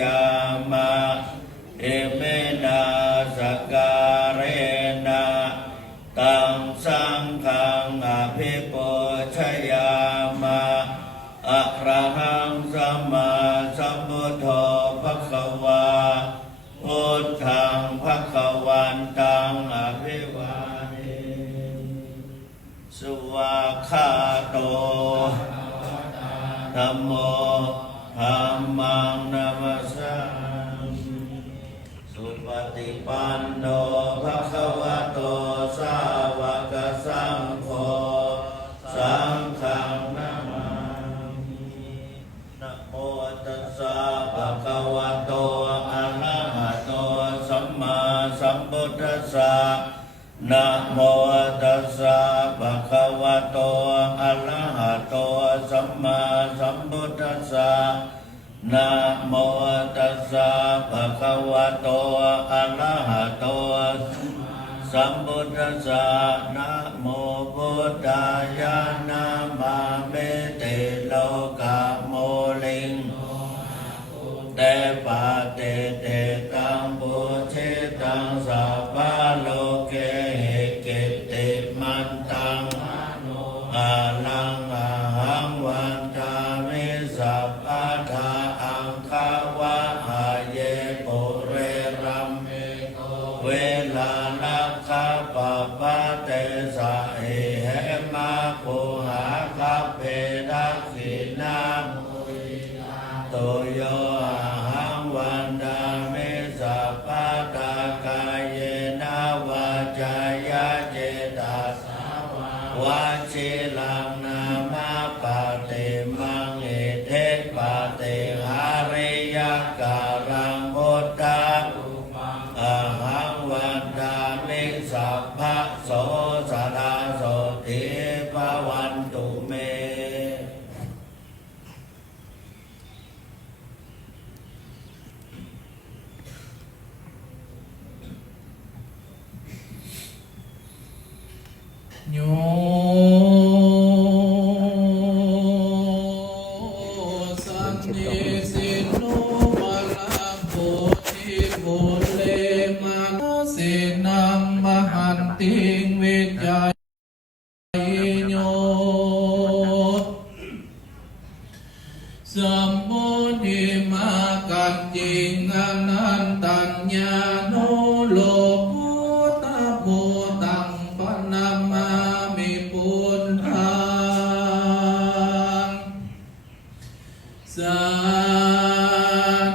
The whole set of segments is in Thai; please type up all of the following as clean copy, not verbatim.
ยามะเอเมนาสการเรนะตังสังฆังอภิปูชยามะอะระหังสัมมาสัมพุทโธภควาพุทธังภวันตังอภิวาเทสุวากขาโตธัมโมธัมมังนัมสสามิสุปฏิปันโนภควโตสาวกสังโฆสังฆังนามามินะโมตัสสะภะคะวะโตอะระหะโตสัมมาสัมพุทธัสสะนะโมตัสสะภะคะวะโตอะระหะโตสัมมาสัมพุทธัสสะนะโมตัสสะภะคะวะโตอะระหะโตสัมพุทธัสสะนะโมพุทธายะนะมาเมเตโลกะโมลิงเตปะเตเตตังปุเชตังสัพพะโลเกเกติมันตังอาลังอาหังวันตามิสัพพะทาอังคาวะหาเยปุเรรัมเมโกเวลานักขะปะปะเตสะเอเหมะปุหะคะเพทักขินาโตโยวันดามิสัพพะตากายเยนะวาจายะเจตสาวาชิลังนามาปะเตมังเอเทปะเตหาริยการังพุทธะอะหังวันดามิสัพพะโสสดาโสติภวันตุเมโยสันนิสิโนปะระโพธิปุเลมาเสนังมหันติวิจายโยสัมโพธิมากัจจิงอนันตัญญาโนโลกุตโพตังปนัมมามิปุณถังสา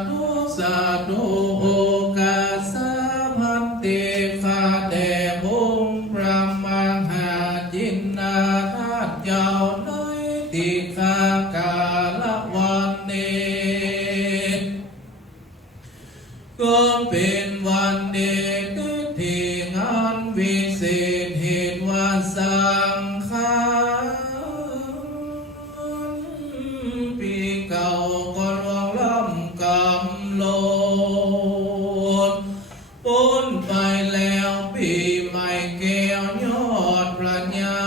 ธุสาธุโอกาสาพันติฟาเตบุงพระมหาจินนาทัตเจ้าน้อยติคากาลวันนี้ก็เป็นวันเด็กที่งานวิเศษเหตุว่าสังขารปีเก่าก็ล่วงล้ำกำโลดพ้นไปแล้วปีใหม่แก้วยอดพระญา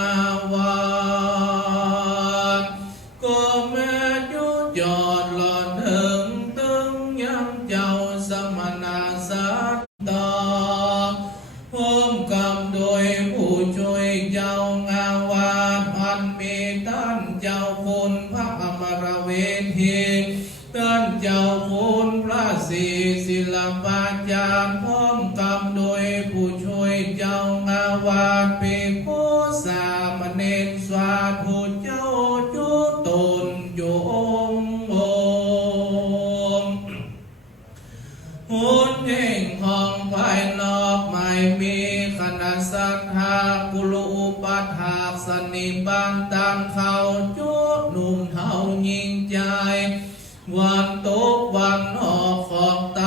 วานก็แม้ยุยอดหล่อนถึงตึงยังเจ้าสมณศักดิ์ตาพร้อมกับโดยผู้ช่วยเจ้างาวาพันมีท่านเจ้าคุณพระอมรเวทีท่านเจ้าคุณพระศรีศิลปาจารย์พร้อมกับโดยผู้ช่วยเจ้างาวาภิกขุสามเณรสาธุเจ้าจุตนโยมโอมหุ่นแห่งห้องภายนอกไม่มีคณะศรัทธากุลอุปัฏฐากสนิบันตามเขาจุหนุ่มเท่ายิ่งใจวันตกวันออกขอบไต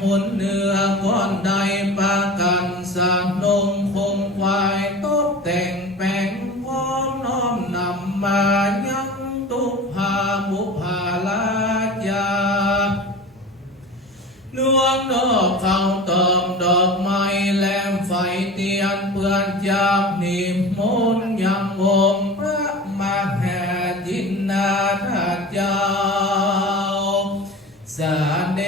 หนเหนือก้อนใดปากันสานนมคมควายตกแต่งแปลงพร้อมน้อมนำมายังตุภาบุภาลายา นวงดอกข้าวตอมดอกไม้แหลมไฟเตียนเปื้อนจากนิมนต์ยังวงพระมหาจินนาถเจ้าสาเด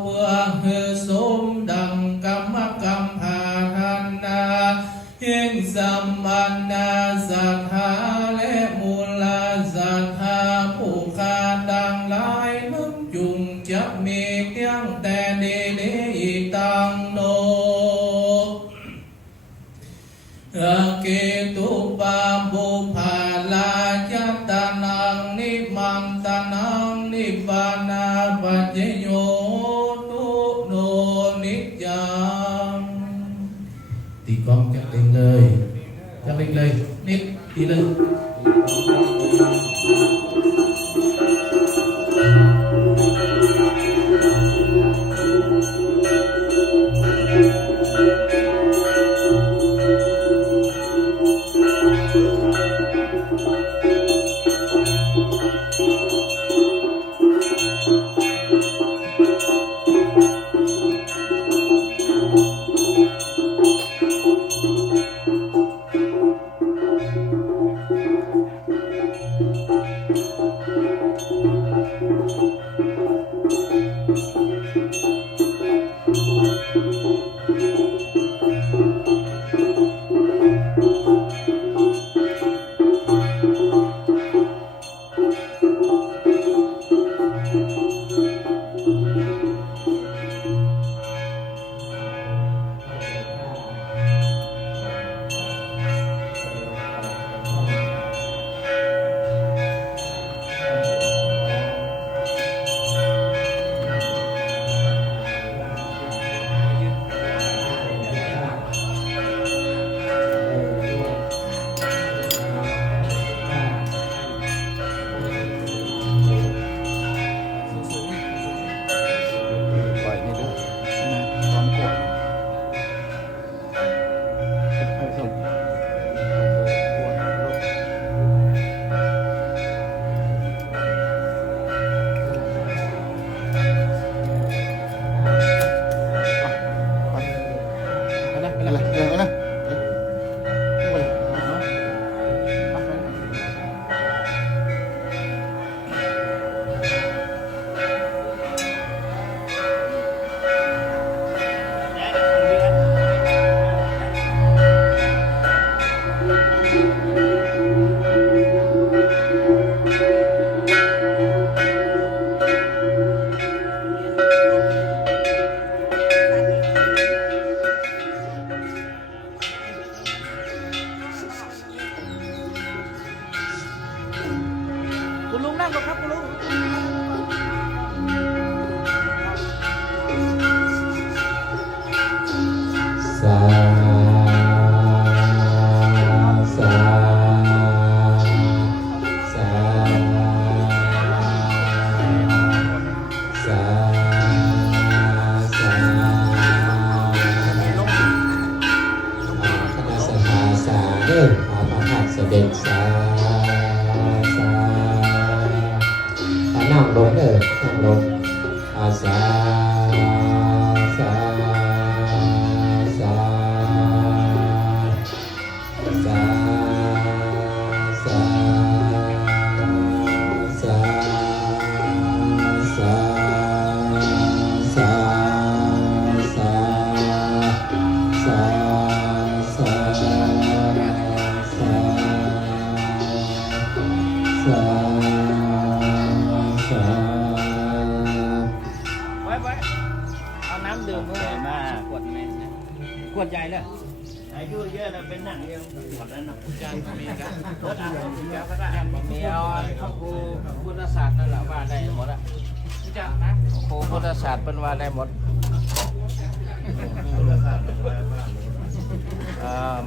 เพื่อให้สมดังกรรมกรรมหาทันนาเฮงสัมปันนาสัทธาและมูลสัทธาผู้ขาดังหลายนึกจุงจะมีเพียงแต่ดีดีตังโนอาเกตุปาบุภาลาจัตตานังนิมันตานังนิพพานาปัจจโยตุโนนิจจังตีกลองจักเล่งเลยจักเล่งเลยนิดตีเลยคุณลุงนั่งก่อนครับคุณลุงสาสาสาสาสาคณะสหาสาเด้ออาภาหัสเสด็จสาสานั่งลงเด้อนั่งลงอาสาสาสาสาสาสาสาสาสาสาสาสาไว้เอาน้ำดื่มเพื่อมาขวดแม่ขวดใหญ่เลย อายุเยอะแล้วเป็นหนังเดียวหมดแล้วเนาะ จานมีกันรถอ่างมีแล้วก็ได้มีเอาข้าวครูพุทธศาสตร์นั่นแหละว่าได้หมดอ่ะจานนะครูพุทธศาสตร์เป็นว่าได้หมด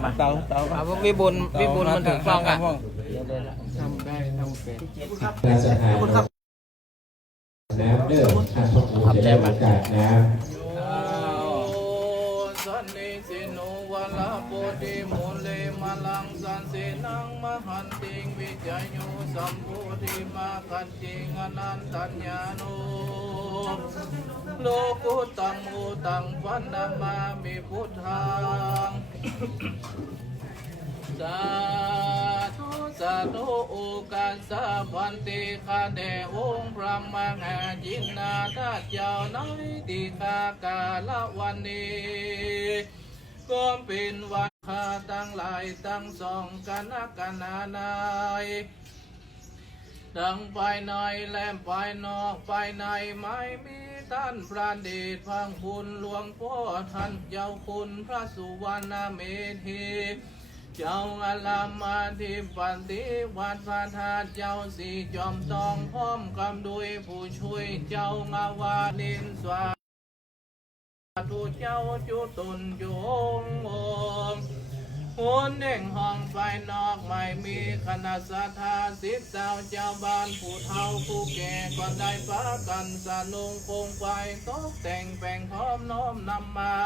มาเตาวิบุญมันถึงกล้องอ่ะทำได้ทำเป็น ราชทานน้ำเด้อท่านพระครูจะได้ประกาศน้ำ สันนิสิโนวะลาโปติมุเลมาลังสันสินังมหันติงวิจายุสัมพุติมาคันติงอนันตัญญาโนโลกุตังอุตังปันนามามิพุทธังสาธุ สะโตโอกาสะพันติคาเดองค์พระมหาจินนาทัตเจ้าน้อยติคากาลวันนี้ก็เป็นวันข้าตั้งหลายตั้งสองกันนักกันนายดังภายในและภายนอกภายในไม่มีท่านพระเดชพังคุณหลวงพ่อท่านเจ้าคุณพระสุวรรณเมธีเจ้าอาลามาธิปันติวัดพระธาตุเจ้าสีจอมทองพร้อมกำด้วยผู้ช่วยเจ้างาวานินสวาทุเจ้าจุตุนโยงหุนเน่งห้องภายนอกไม่มีคณะสัทธาศิษย์เจ้าบ้านผู้เฒ่าผู้แก่ก็ได้พากันสนุงคงไฟตกแต่งแปลงพร้อมน้อมนำมา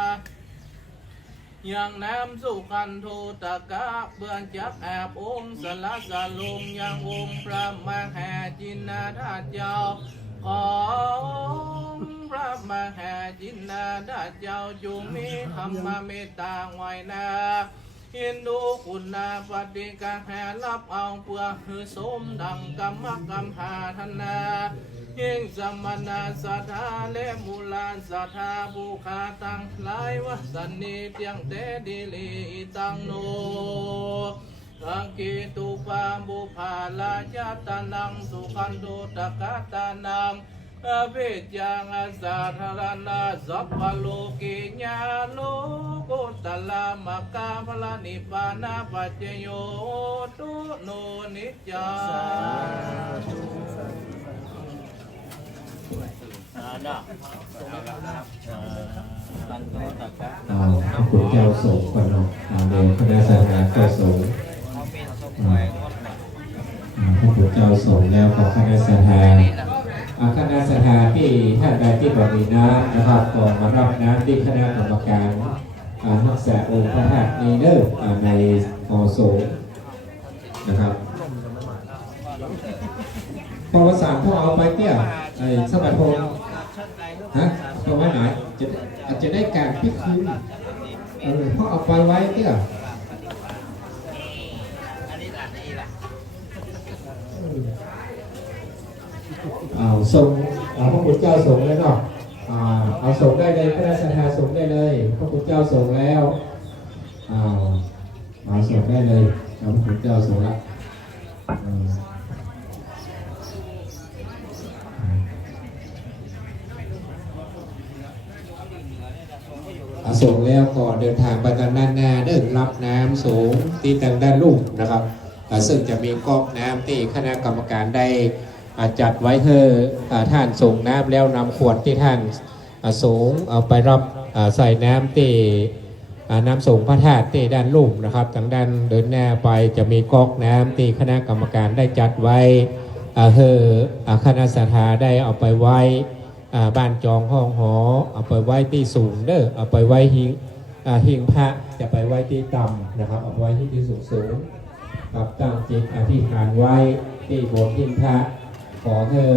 อย่างน้ำสุขันโทตกะเบื้องจักแอบองค์สละสลุงยังองค์พระมหาจินนาทัตเจ้าของพระมหาจินนาทัตเจ้าจุมีธรรมเมตตาไว้นาอินดูคุณนาปฏิกาแห่รับเอาเพื่อหือสมดังกรรมกรรมหาธนายิ่งสมณะสัทธาและมูลานสัทธาบุคาตังหลายวสันนิเตียงเตดิลีตังโนอังกิตุปาบุภาลาญาตานังสุขันโตตกะตานังอภิยังอาสาธารณะสัพพโลกิญาโลกุตลามกาพลานิพานาปัจเจโยตุโนนิจจาพระคุณเจ้าสงฆ์ก่อนเนาะเดี๋ยวคณะสังฆาก็สงฆ์พระคุณเจ้าสงฆ์แล้วขอคณะสังฆาคณะสังฆาที่ท่านใดที่บริน้ำนะครับก็มารับน้ำที่คณะกรรมการรักษาองค์พระธาตุในเด้อในหอสงฆ์นะครับพอภาษาพวกเอาไปเตี้ยสมัยพงฮะตรงไหนอาจจะได้การพิคืนเพราะเอาไปไว้เตี้ยส่งพระคุณเจ้าส่งแล้วเนาะเอาส่งได้เลยพระราชทานส่งได้เลยพระคุณเจ้าส่งแล้วมาส่งได้เลยพระคุณเจ้าส่งแล้วส่งแล้วก็เดินทางไปทางด้านหน้าเดินรับน้ำสูงที่ทางด้านลุ่มนะครับซึ่งจะมีก๊อกน้ำที่คณะกรรมการได้จัดไว้เพื่อท่านส่งน้ำแล้วนำขวดที่ท่านสูงเอาไปรับใส่น้ำที่น้ำส่งพระธาตุที่ด้านลุ่มนะครับทางด้านเดินหน้าไปจะมีก๊อกน้ำที่คณะกรรมการได้จัดไว้เพื่อคณะสัทธาได้เอาไปไว้บ้านจองห้องหอเอาไปไว้ที่สูงเด้อเอาไปไว้หิ้งพระจะไปไว้ที่ต่ำนะครับเอาไว้ที่สูงกับตั้งจิตอธิษฐานไว้ที่โบสถ์หิ้งพระขอเธอ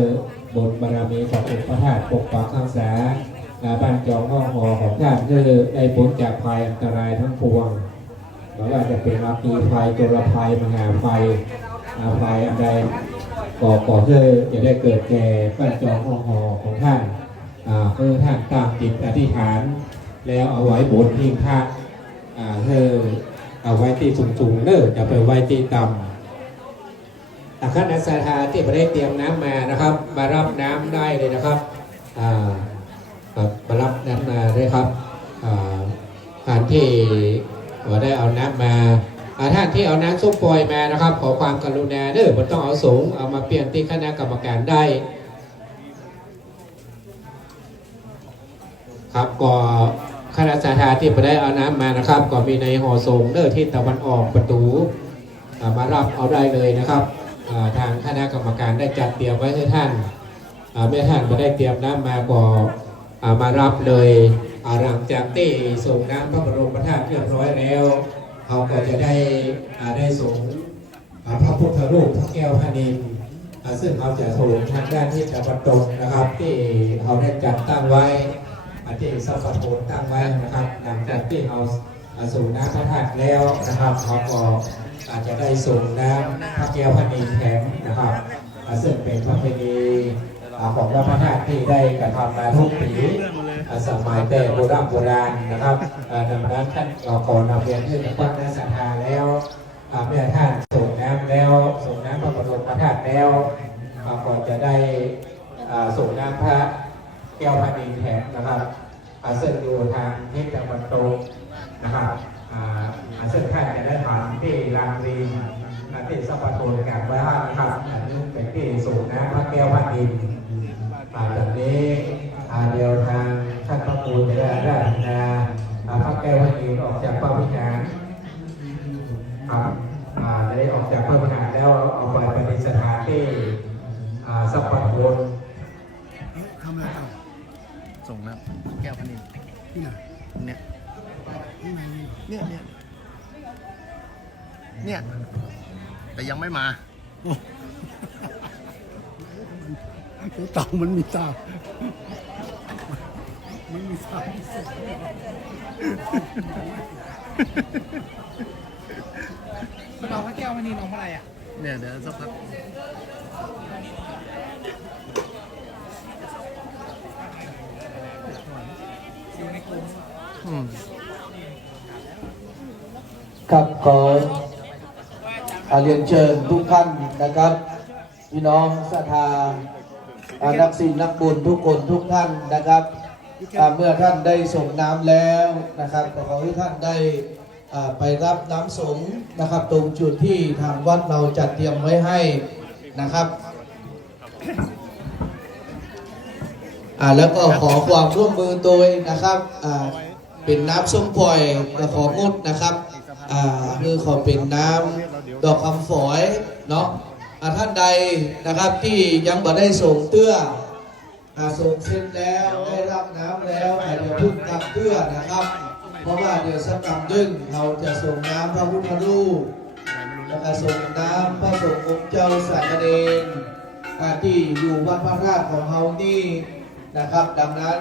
บนบารมีขององค์พระธาตุปกปักรักษาบ้านจองห้องหอของท่านเธอได้พ้นจากภัยอันตรายทั้งปวงไม่ว่าจะเป็นอาคีภัยจุลภัยมหาภัยภัยอันใดก่อเธอจะได้เกิดแก่บ้านจองห้องหอของท่านเพื่อท่านตั้งจิตอธิษฐานแล้วเอาไว้บนหิ้งพระเธอเอาไว้ที่สูงๆเด้อจะไปไว้ที่ต่ำคณะสัทธาที่ไม่ได้เตรียมน้ำมานะครับมารับน้ำได้เลยนะครับมารับน้ำมาได้ครับท่านที่ได้เอาน้ำมาท่านที่เอาน้ำส้มปล่อยมานะครับขอความกรุณาเด้อมันต้องเอาสูงเอามาเปลี่ยนที่คณะกรรมการได้ครับก็คณะสัทธาที่ไม่ได้เอาน้ำมานะครับก็มีในหอสูงเด้อที่ตะวันออกประตูมารับเอาได้เลยนะครับทางคณะกรรมการได้จัดเตรียมไว้ให้ท่านเมื่อท่านไม่ได้เตรียมน้ำมาก็มารับเลยหลังจากที่ส่งน้ำพระบรมธาตุเรียบร้อยแล้วเขาก็จะได้ส่งพระพุทธรูปพระแก้วพระนิลซึ่งเขาจะส่งทางด้านที่ตะวันตกนะครับที่เขาได้จัดตั้งไว้ที่สัพพะโทตั้งไว้นะครับหลังจากที่เขา ส่งน้ำพระธาตุแล้วนะครับเขาก็อาจจะได้ส่งน้ำพระแก้วพระนีแข็งนะครับซึ่งเป็นประเพณีของวัดพระธาตุที่ได้กระทำมาทุกปีสมัยแต่โบราณนะครับดังนั้นท่านก่อนนำเรียนขึ้นวัดนาศรัทธาแล้วเมื่อท่านส่งน้ำแล้วส่งน้ำพระบรมพระธาตุแล้วก็จะได้ส่งน้ำพระแก้วพระนีแข็งนะครับซึ่งอยู่ทางทิศตะวันตกนะครับซึ่งท่านจะได้ผ่านที่ลานรีที่สัพพะโทนกันไว้ให้นะครับอันนี้เป็นที่สูงนะพระแก้วพระอินทร์จากนี้เดียวทางท่านพระครูจะได้ราชนาพระแก้วพระอินทร์ออกจากพระวิหารจะได้ออกจากพระวิหารแล้วเอาไปประดิษฐานที่สัพพะโทนทำอะไรต่อส่งนะแก้วพนินที่ไหนเนี่ยเนี่ยแต่ยังไม่มาเต่ามันมีตามันมีตาเราพระแก้วมันนี่น้องอะไรอ่ะเนี่ยเดี๋ยวสักพักครับขอเรียนเชิญทุกท่านนะครับพี่น้องศรัทธานักศิลป์นักบุญทุกคนทุกท่านนะครับเมื่อท่านได้ส่งน้ำแล้วนะครับขอให้ท่านได้ไปรับน้ำสงฆ์นะครับตรงจุดที่ทางวัดเราจัดเตรียมไว้ให้นะครับแล้วก็ขอความร่วมมือโดยนะครับเป็นน้ำส้มปล่อยและของงดนะครับคือขอเป็นน้ำดอกคำฝอยเนาะท่านใดนะครับที่ยังบ่ได้ส่งเตื้อส่งเส้นแล้วได้รับน้ำแล้วเดี๋ยวพึ่งกลับเตื้อนะครับเพราะว่าเดี๋ยวสักกำดึงเราจะส่งน้ำพระพุทธรูปแล้วก็ส่งน้ำพระสงฆ์องค์เจ้าสามเณรที่อยู่วัดพระธาตุของเรานี่นะครับดังนั้น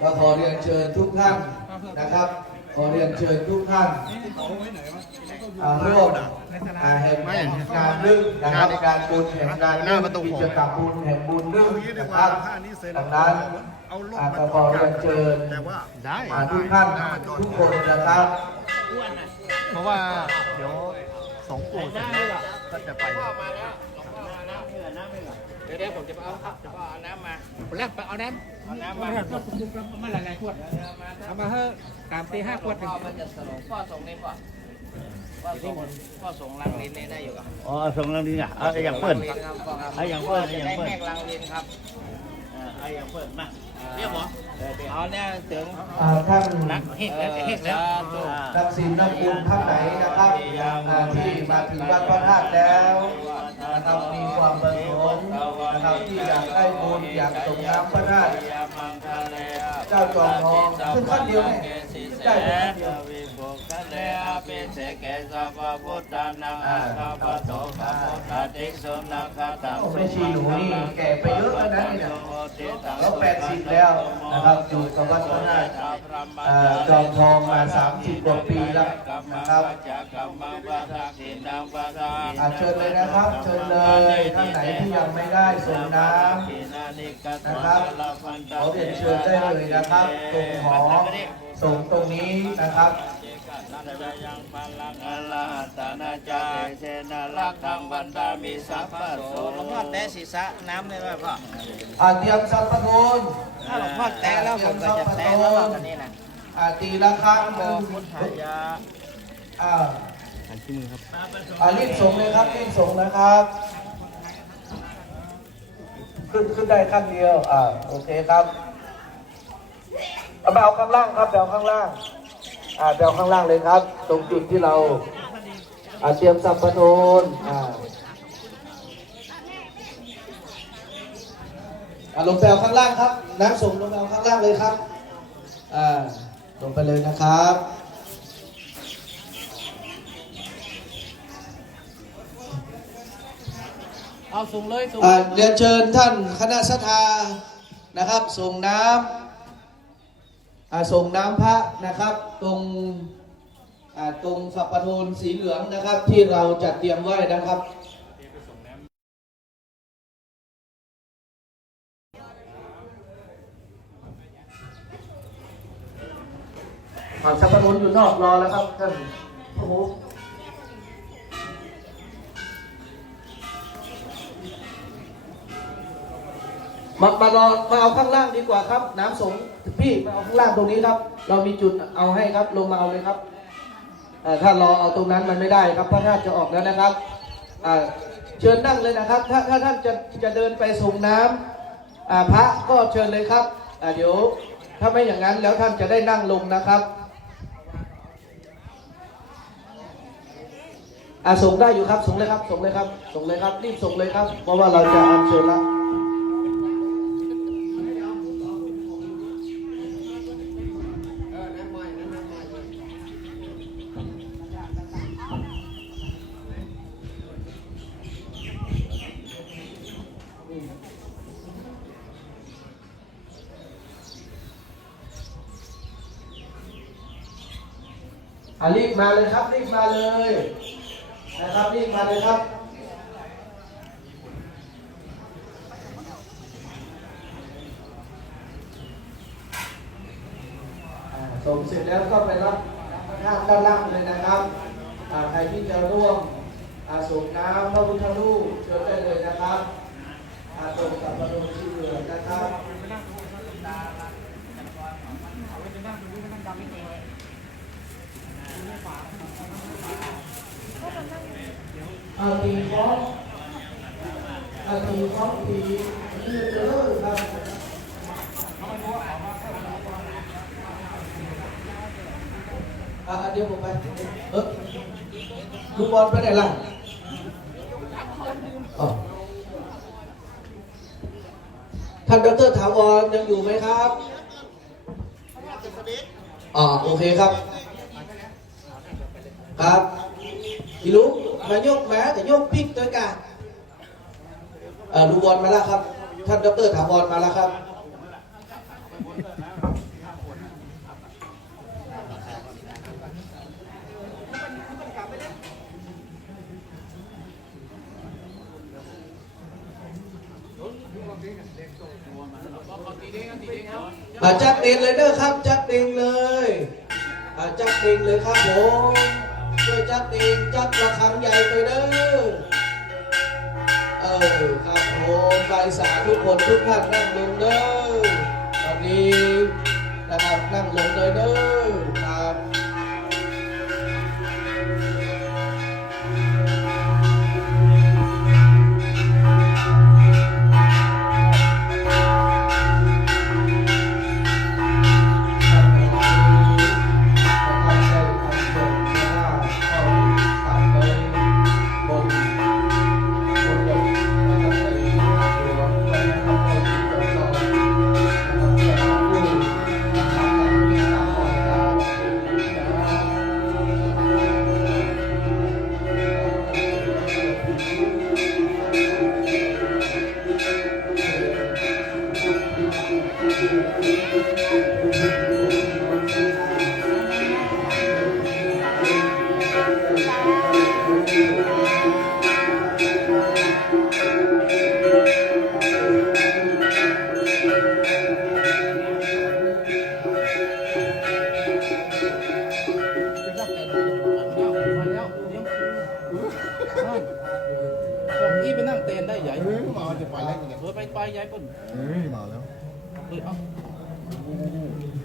ก็ขอเรียนเชิญทุกท่านนะครับขอเรียนเชิญทุกท่านร่วมแห่งงานลึกนะครับการบุญแห่งงานลึกกิจกรรมบุญแห่งบุญลึกนะครับดังนั้นก็ขอเรียนเชิญทุกท่านทุกคนนะครับเพราะว่าเดี๋ยวสองปู่ก็จะไปเดี๋ยวผมจะเอาครับจะเอาน้ำมาคนแรกเอาน้ำมามาหลายๆขวดเอามาเฮ้ตามตี5 ขวดมันจะพ่อส่งนี่พ่อส่งลังลินนี่ได้อยู่กับอ๋อส่งลังลินอ่ะอย่างเปิ้ลอย่างเปิ้ลได้แม่ลังลินครับอย่างเปิ้ลมาเรียบหรอเอาเนี่ยถึงท่านนักเฮกแล้วนักศิลป์นักบุญท่านไหนนะครับที่มาถึงวัดพระธาตุแล้วนะครับมีความประสงค์นะครับที่อยากได้บุญอยากส่งน้ำพระธาตุเจ้าจอมทองซึ่งท่านเดียวเนี่ยได้เดียวไม่ชีหนูนี่แก่ไปเยอะแล้วนะเนี่ยแล้ว80แล้วนะครับอยู่กับวัดพระธาตุจอมทองมา30 กว่าปีแล้วนะครับเชิญเลยนะครับเชิญเลยท่านไหนที่ยังไม่ได้ส่งน้ำนะครับขอเรียนเชิญได้เลยนะครับตรงหอส่งตรงนี้นะครับยังพลังอลาตนาจาเชนาลักทังบันดามีสัพพะโสหลวงพ่อแตะศีรษะน้ำเลยว่าพ่อเตรียมสัพพะโทนถ้าหลวงพ่อแตะแล้วผมก็จะแตะแล้ววันนี้นะตีละครั้งหนึ่งรีบส่งเลยครับรีบส่งนะครับขึ้นได้ขั้นเดียวโอเคครับเอาไปเอาข้างล่างครับไปเอาข้างล่างไปเอาข้างล่างเลยครับตรงจุดที่เราเตรียมสัพพะโทนลงไปเอาข้างล่างครับน้ำส่งลงไปเอาข้างล่างเลยครับลงไปเลยนะครับเอาส่งเลยส่งเรียนเชิญท่านคณะศรัทธานะครับส่งน้ำ ส่งน้ำพระนะครับตรงฝักประโทนสีเหลืองนะครับที่เราจัดเตรียมไว้นะครับฝักประโทนอยู่นอกรอแล้วครับท่านโอ้โหมาเอาข้างล่างดีกว่าครับน้ำสงพี่มาเอาข้างล่างตรงนี้ครับเรามีจุดเอาให้ครับลงมาเอาเลยครับถ้ารอเอาตรงนั้นมันไม่ได้ครับพระธาตุจะออกแล้วนะครับเชิญนั่งเลยนะครับถ้าท่านจะเดินไปส่งน้ำพระก็เชิญเลยครับเดี๋ยวถ้าไม่อย่างนั้นแล้วท่านจะได้นั่งลงนะครับส่งได้อยู่ครับส่งเลยครับส่งเลยครับส่งเลยครับรีบส่งเลยครับเพราะว่าเราจะอัญเชิญแล้วรีบมาเลยครับรีบมาเลยนะครับรีบมาเลยครับส่งเสร็จแล้วก็ไปรับพระธาตุด้านล่างเลยนะครับใครที่จะร่วมส่งน้ำพระพุทธรูปเชิญได้เลยนะครับส่งกับพระบรมสีเหลืองนะครับตีคล้องตีนี่เจอครับเดี๋ยวผมไปลูกบอลไปไหนล่ะท่านดร.ถาวรยังอยู่ไหมครับโอเคครับครับพี่ลุงมายกแม้แต่ยกปิ๊กด้วยกันลูกบอลมาแล้วครับท่านดร.ถาวรมาแล้วครับจัดเองเลยเด้อครับจัดเองเลยจัดเองเลยครับผมช่วยจัดเองจัดระฆังใหญ่ไปเด้อครับผมบายสาทุกคนทุกท่านนั่งลงเด้อตอนนี้นะครับนั่งลงเลยเด้อครับ พี่ไปนั่งเต็นได้ใหญ่ มาจะไปแล้วเนี่ย ไปใหญ่ปุ่น มาแล้ว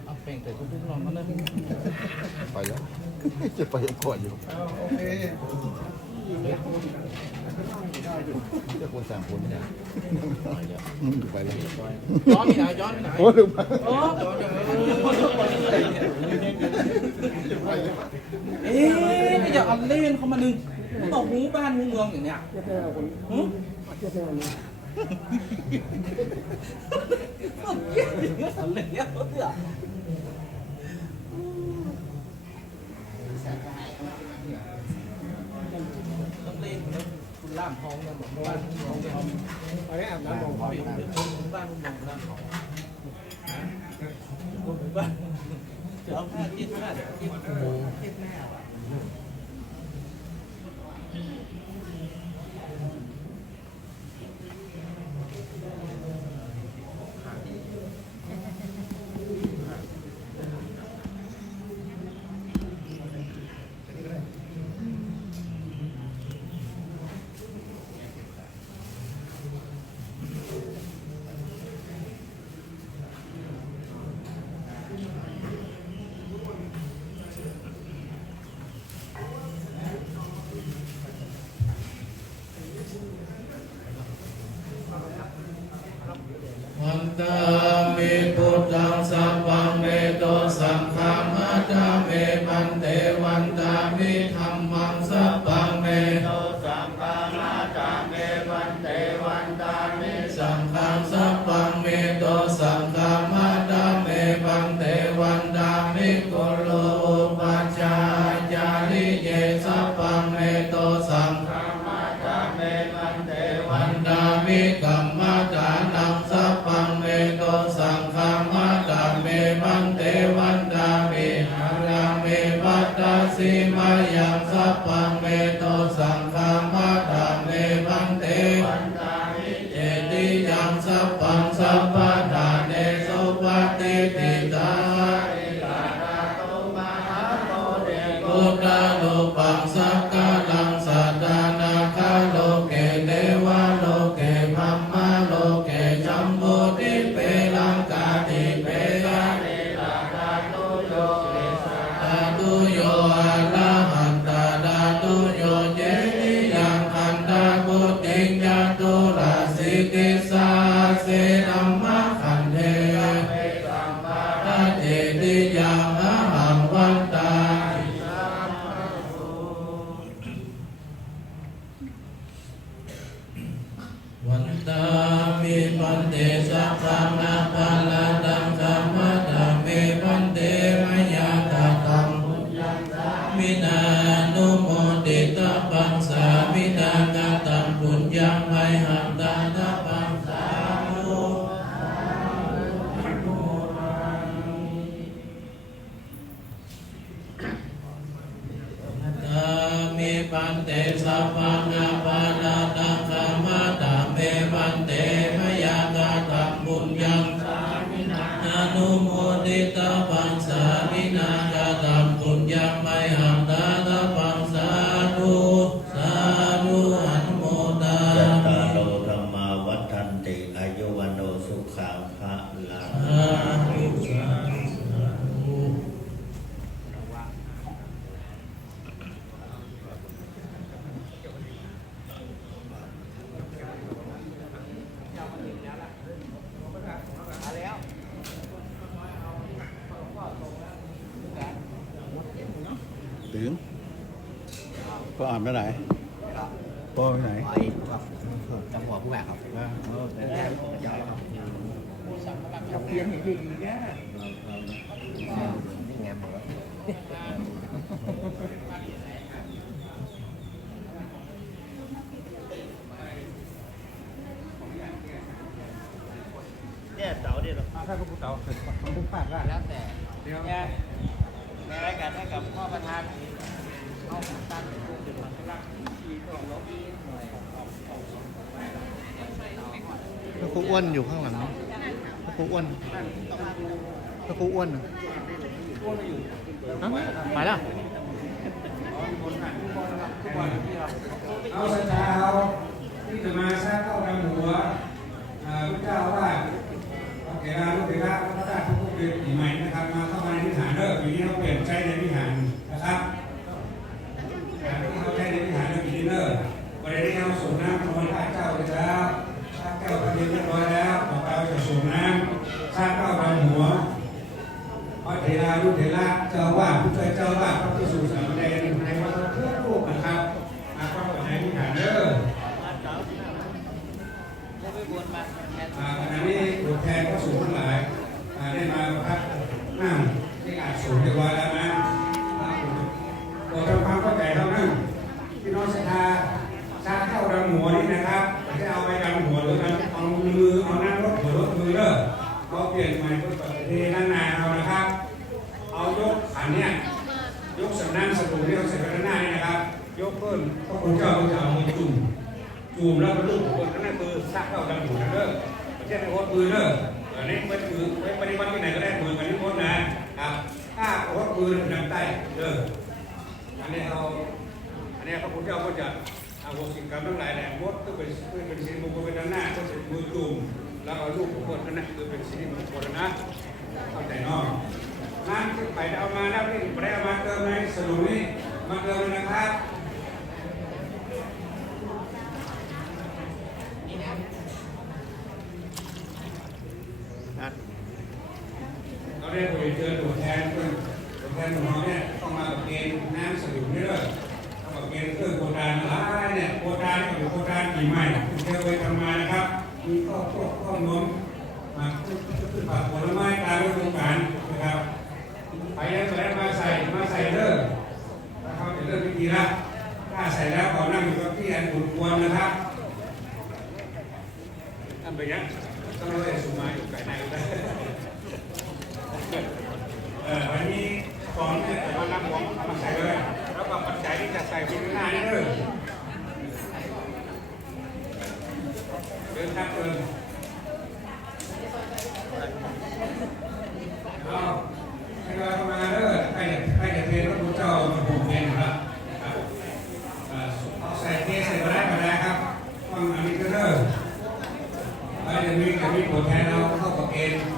เอาแป้งแต่ทุกๆนอนมาเลย ไปแล้วจะไปก่อนอยู่โอเคจะคน3 คนเนี่ยไปแล้ว ย้อนที่ไหนย้อนที่ไหน โอ้ลืมไป เอ๊ะไม่อยากเอาเล่นเขามาดึงตกหูบ้านหูเมืองอย่างเนี้ยคุณล่ามทองเนี่ยบอกบ้านทองไปอาบน้ำบอกบ้านบ้านทองบ้านทองบ้าน วันตามิพุทธังสัพพังเมโตสังฆังมัจจาเมปันเตวันตามิธัมมังสัพพังเมโตสังฆังมัจจาเมปันเตวันตามิสังฆังสัพพังเมโตสังฆังมัจจาเมปันเตวันตามิโกโลอุปัชฌาจาริเยสัพพังเมโตสังฆังมัจจาเมปันเตวันตามิกัมมัจจานังสัพพังเมโตสังฆังมัจจาเมปันเตวันตามิอาราเมวัตตาสิมายังสัพพังเมโตสังฆังมัจจาเมปันเตวันตามิเจติยังสัพพังสัพพะทาเนสุปฏิติตาอิลาดาโตมหาโตเดโกตาโลปังสักกะลังสัตตานาคาโลเกเทวะโลเกพัมมาโลเกจัมโบติเปลังกาติเปกาเนลาดาตุโยเกสาดาตุโยอะระหันตาดาตุโยเจติยังคันตาปุติญาตุราสิกิสาเสนัมมะคันเทเปสัมปะระเจติยังอะหังวันตาวันตามิปันเตสัพพังนาภาลาตังสัมมาตามิปันเตมยาตาตังปุญญังสามินานุโมติตาปังสามินากาตังปุญญังไมหังตาตาปังสาธุตามิปันเตสัพพังนาภาลาตังสัมมาตามิปันเตมยากาตังปุญญังสามินานุโมติตาปังสามินากาตังปุญญังไมหังตาตาปังสาธุสาธุอนุโมทา ยัตตา มิ โลธรรมาวัฏันติอายุวันโนสุขังภะลัง สาธุสาธุ ถึงก็อ่านไปไหนก็ไปไหน ไปครับจังหวะผู้แบกครับเพียงอย่างนี้แค่นี่ไงหมด เนี่ยเต่าเนี่ยหรอ ถ้าก็ผู้เต่าผู้พลาดได้ แล้วแต่เนี่ยในรายการให้กับพ่อประธานเอาตั้งเป็นผู้เป็นคนรักที่ของลบหน่อย ถ้าครูอ้วนอยู่ข้างหลังถ้าครูอ้วนถ้าครูอ้วนไปแล้ว เอาสัญญาเอาที่จะมาสร้างเข้าทางหัวพระเจ้าว่าพระเถระลูกเถระพระราชทุกเดือนปีใหม่นะครับมาเข้ามาในวิหารเลิกปีนี้เราเปลี่ยนใจในวิหารนะครับที่เขาใช้ในวิหารปีนี้เลิกวันนี้เราส่งน้ำถวายพระเจ้าไปแล้วพระเจ้าประเดียนเรียบร้อยแล้วต่อไปเราจะส่งน้ำสร้างเข้าทางหัวพระเถระลูกเถระเจ้าว่าผู้ช่วยเจ้าว่าพระภิกษุสามเณรในวัดทั่วโลกนะครับมาเข้าในวิหารเลิกขณะนี้ตัวแทนพระสงฆ์ทั้งหลายได้มาประทับนั่งที่อาจสูงเรียบร้อยแล้วนะโปรดทำความเข้าใจเท่านั้นพี่น้องศรัทธาชาเข้าดังหัวนี่นะครับไม่ใช่เอาไปดังหัวหรือเอามือเอาหน้ารถหัวรถมือเลิกเอาเปลี่ยนใหม่ก็ปฏิเทศนานๆเอานะครับเอายก พิ่นพระคุณเจ้าพระเจ้ามือจุ่มแล้วมันลูกคนนั่นคือซักเข้าดำหูนั่นเด้อไม่ใช่ในโคตรปืนเด้ออันนี้ไม่ถือไม่ปฏิบัติที่ไหนก็ได้เหมือนกันที่โคตรนะครับถ้าโคตรปืนนำใต้เด้ออันนี้พระคุณเจ้าก็จะเอาสิ่งกรรมทั้งหลายแหละมดก็เป็นสิ่งมงคลเป็นด้านหน้าก็เป็นมือจุ่มแล้วเอาลูกของคนนั่นนะคือเป็นสิ่งมงคลนะเข้าใจเนาะนั่นไปเอามาแล้วนี่ไปเอามาเติมในสรุปนี้มาเติมนะครับเราได้คุยเจอตัวแทนของเราเนี่ยต้องมากับเกณฑ์น้ำสรุปนี่ด้วยต้องกับเกณฑ์เครื่องโคดานอะไรเนี่ยโคดานกับโคดานปีใหม่เจอไปทำมานะครับมีข้อน้มมาขึ้นผักผลไม้ตามฤดูกาลนะครับไปแล้วมาใส่เด้อนะครับจะเริ่มพิธีละถ้าใส่แล้วขอนั่งอยู่กับที่อันบุญควรนะครับทำไปยังต้องเลยสุมาอยู่ไกลไหนก็ได้วันนี้ก่อนเนี่ยมานำของมาใส่เลยแล้วก็ปัจจัยที่จะใส่พิธีหน้านี่เด้อเดินครับเดินเอาให้เรามาเด้อใครจะเทพระพุทธเจ้ามาผูกเทนครับใส่เทใส่มาได้ครับฟังอันนี้ก็เด้อแล้วจะมีผลแทนเราเข้ากับเกณฑ์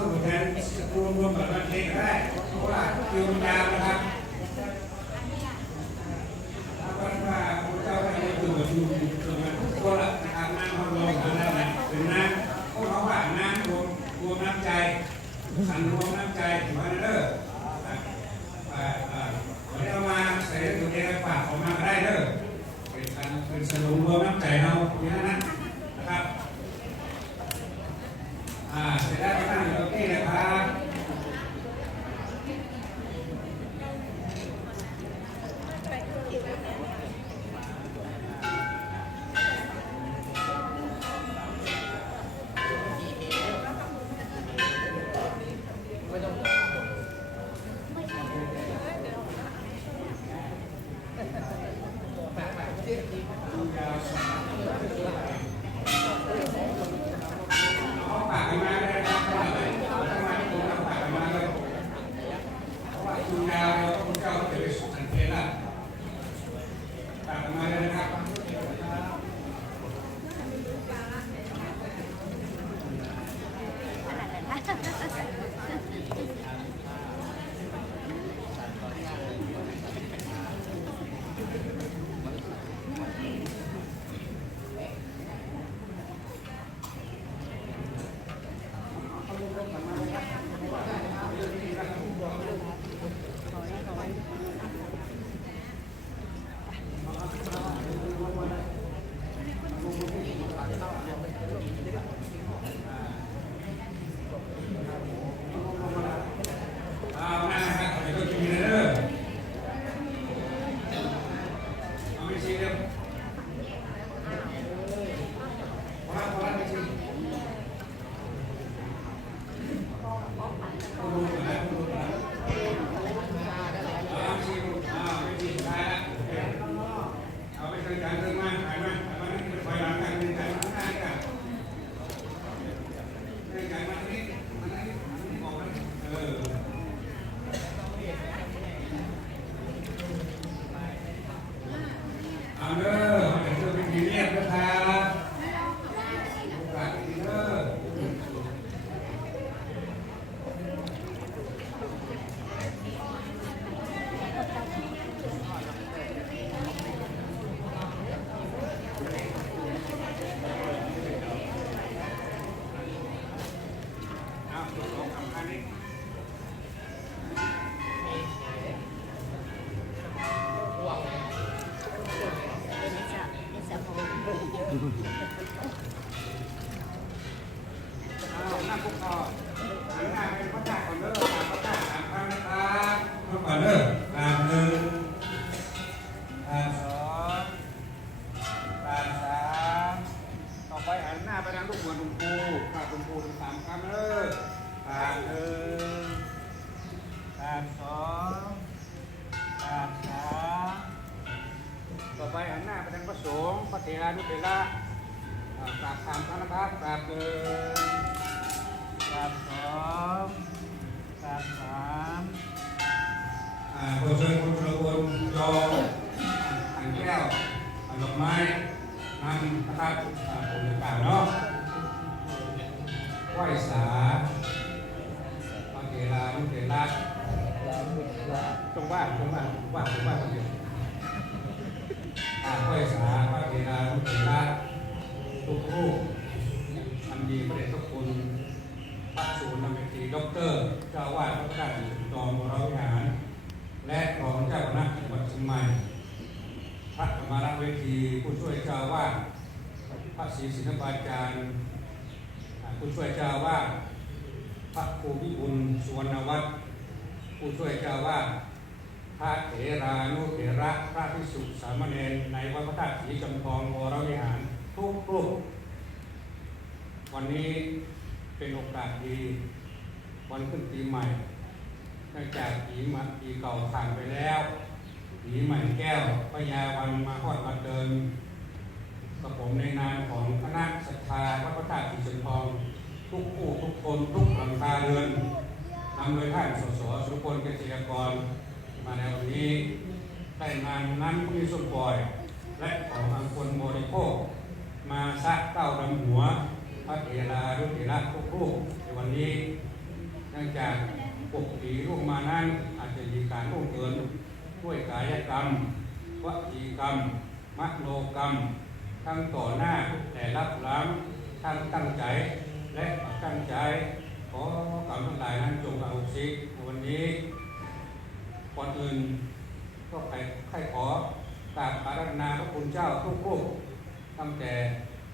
ผู้แทนรวมกับประเทศก็ได้เพราะว่าคิวมันยาวนะครับถ้าว่าพระเจ้าให้ตื่นมาดูตัวละอาบน้ำเขาลงอะไรนะเป็นน้ำเขาบอกว่าน้ำรวมน้ำใจสันรวมน้ำใจมาเด้อวันนี้เอามาใส่ตัวเองฝากออกมาก็ได้เด้อเป็นสรุปรวมน้ำใจเราอย่างนั้นนะครับเสร็จแล้วก็ตั้งอยู่ที่นะครับ เ ด้อมาจากเจ้าพิธีเรียกนะครับโอกาสดีเด้อ หน้าพวกเราหันหน้าเป็นพระเจ้าก่อนเด้อพระเจ้าสามครั้งนะครับก่อนเด้อ1 3ต่อไปหันหน้าไปทางลูกหัวหลวงปู่ข้าหลวงปู่ถึง3 ครั้งเด้อ1 2 3ต่อไปหันหน้าไปทางพระสงฆ์พระเถรานุเถระกราบ3 ครั้งนะครับกราบ1 กราบ2 กราบ3คนเชิญคนเชิญคนจอถังแก้วดอกไม้นั่งนะครับผมจะกล่าวเนาะไหว้สาพระเถรานุเถระตรงบ้านคนเดียวไหว้สาพระเถรานุเถระทุกรูปอันดีพระเดชพระคุณพระสูนย์นำเวทีด็อกเตอร์เจ้าอาวาสพระราชดอนวรวิหารและรองเจ้าคณะจังหวัดเชียงใหม่พระธรรมรักษ์เวทีผู้ช่วยเจ้าอาวาสพระศรีศิลปาจารย์ผู้ช่วยเจ้าอาวาสพระครูวิบุญสุวรรณวัฒน์ผู้ช่วยเจ้าอาวาสพระเถรานุเถระพระภิกษุสามเณรในวัดพระธาตุศรีจอมทองวรวิหารทุกรูปวันนี้เป็นโอกาสดีวันขึ้นปีใหม่เนื่องจากปีเก่าผ่านไปแล้วปีใหม่แก้วพญาวันมาฮอดมาเดินกับผมในนามของคณะศรัทธาวัดพระธาตุศรีจอมทองทุกผู้ทุกคนทุกหลังคาเรือนนำโดยท่านสสสุรพลเกษตรกรมาในวันนี้ได้นำน้ำมีส้มปล่อยและของอังคนบริโภคมาซักเต้าดำหัวพระเถรานุเถระทุกรูปในวันนี้เนื่องจากปกติร่วงมานั้นอาจจะมีการล่วงเกินด้วยกายกรรมวจีกรรมมโนกรรมทั้งต่อหน้าแต่รับหลังทั้งตั้งใจและตั้งใจขอกรรมทั้งหลายนั้นจงอโหสิในวันนี้ก่อนอื่นก็ใครขอกราบอาราธนาพระคุณเจ้าทุกรูปตั้งแต่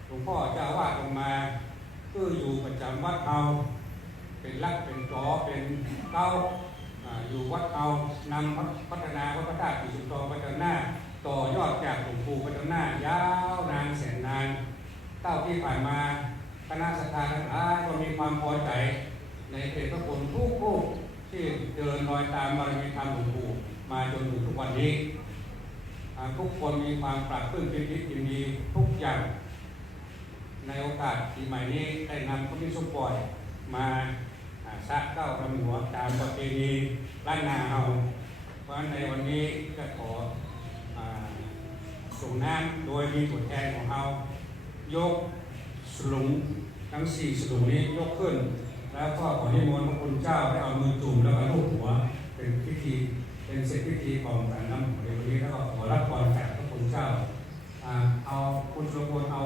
หลวงพ่อเจ้าอาวาสลงมาคืออยู่ประจำวัดเอาเป็นรักเป็นจอเป็นเก้าอยู่วัดเอานำพัฒนาวัดพระธาตุศรีจอมทองพัฒนาต่อยอดจากหลวงปู่พัฒนายาวนานแสนนานเต้าที่ผ่านมาคณะศรัทธาทั้งหลายก็มีความพอใจในเพจพระคุณทุกรูปที่เดินรอยตามบารมีธรรมหลวงปู่มาจนถึงทุกวันนี้ทุกคนมีความปราบปลื้มยินดีทุกอย่างในโอกาสปีใหม่นี้ได้นำพระมิตรสมปล่อยมาซักเต้าดำหัวตามประเพณีล้านนาเฮาเพราะในวันนี้ก็ขอส่งน้ำโดยมีตัวแทนของเฮายกสลุงทั้ง4สลุงนี้ยกขึ้นแล้วก็ขอนิมนต์พระคุณเจ้าได้เอามือจุ่มแล้วก็ลูบหัวเป็นพิธีเป็นเสร็จพิธีของการนำในวันนี้แล้วก็ขอรับพรจากพระคุณเจ้าเอาคุณสุรพลเอา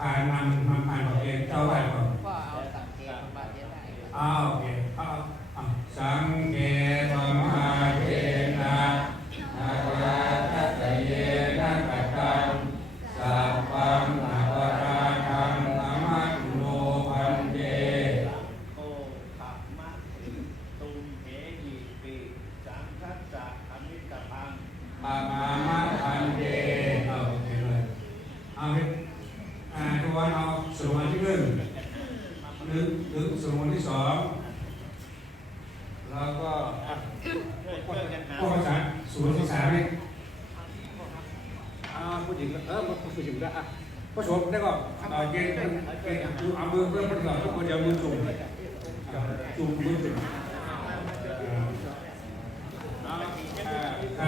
พานำพานประเพณีเจ้าไหว้ก่อนโอเคสังเกตมาเทนะนาราทัตเยนะกัตตังสัพพังอวราทังธรรมัตโนพันเตโอขับมะตุมเหหิปิสังคัสสะอมิตพัง ปามามะพันเตโอเคเลยเอาทุกวันเอาสวดที่1ถึงสวดที่2แล้วก็ข้อภาษาสวดที่3นี่ผู้หญิงผู้หญิงได้ผู้ชมได้ก็เย็นเอามือเพื่อประกอบทุกคนจะมือจุ่มมือจุ่มกา